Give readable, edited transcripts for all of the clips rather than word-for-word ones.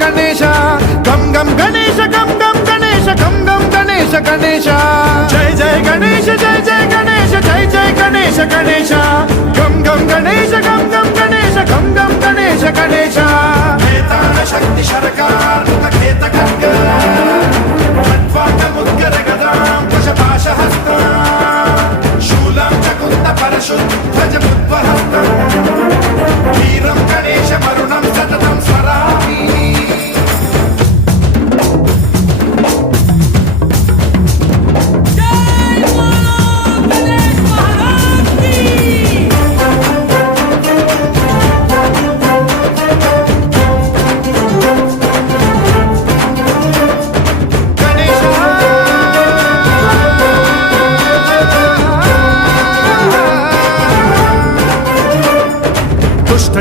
గణేశ గం గం గణేశ గం గం గణేశ గం గం గణేశ గణేశ జయ జయ గణేశ జయ జయ గణేశ జయ జయ గణేశ గణేశ గం గం గణేశ గం గం గణేశ గం గం గణేశ గణేశ వేతాళ శక్తి శరకార్ ఖేత ఖడ్గ ఖడ్వాంగ ముద్గర గదాం కుశపాశ హస్తం శూలం చకుంత పరశుధ్వజ ముద్వహస్తం వీరం గణేశ వరుణం సతతం స్మరామి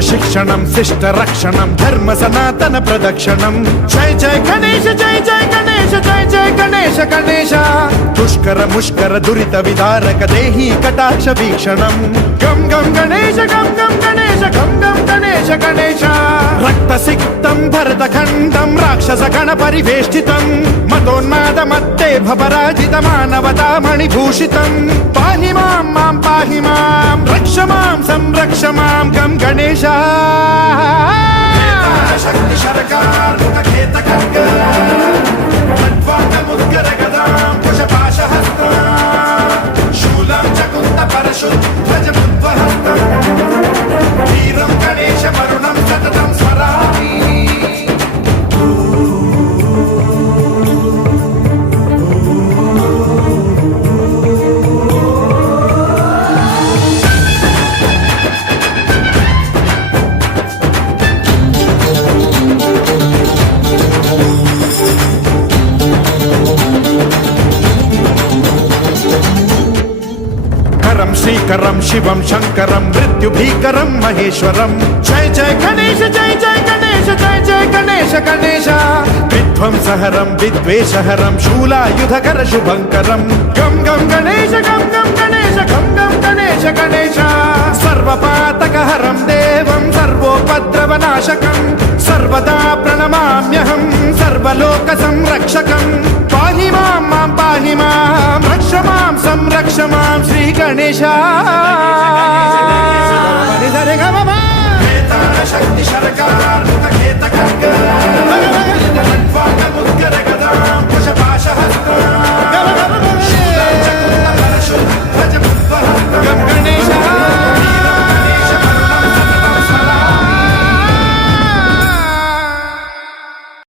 శిక్షణం శిష్ట రక్షణం ధర్మ సనాతన ప్రదక్షిణం జయ జయ గణేశ జయ జయ గణేశ జయ జయ గణేశ గణేశ దుష్కర ముష్కర దురిత విదారక దేహి కటాక్ష వీక్షణం గం గం గణేశ గం గం గణేశ గం గం గణేశ గణేశ రక్త సిక్తం భరత ఖండం రాక్షస గణ పరివేష్టితం మతోన్మాద మత్తే భవరాజిత మానవతా మణిభూషితం పాహి మాం మాం పాహి మాం రక్ష మాం సంరక్ష మాం గం గణేశ శక్తి శరకార్ ఖేత ఖడ్గ ఖడ్వాంగ ముద్గర గదాం కుశపాశ హస్తం శూలం చకుంత పరశుధ్వజ ముద్వహస్తం వీరం గణేశ వరుణం సతతం స్మరామి శ్రీకరం శివం శంకరం మృత్యుభీకరం మహేశ్వరం జయ జయ గణేశ జయ జయ గణేశ జయ జయ గణేశ గణేశ విధ్వంసహరం విద్వేషహరం శూలాయుధకర శుభంకరం గం గం గణేశ గం గం గణేశ గం గం గణేశ గణేశ సర్వపాతకహరం దేవం సర్వోపద్రవనాశకం సర్వదా ప్రణమామ్యహం సర్వలోక సంరక్షకం పాహి మాం మాం పాహి మాం రక్ష మాం సంరక్ష మాం శ్రీ గణేశ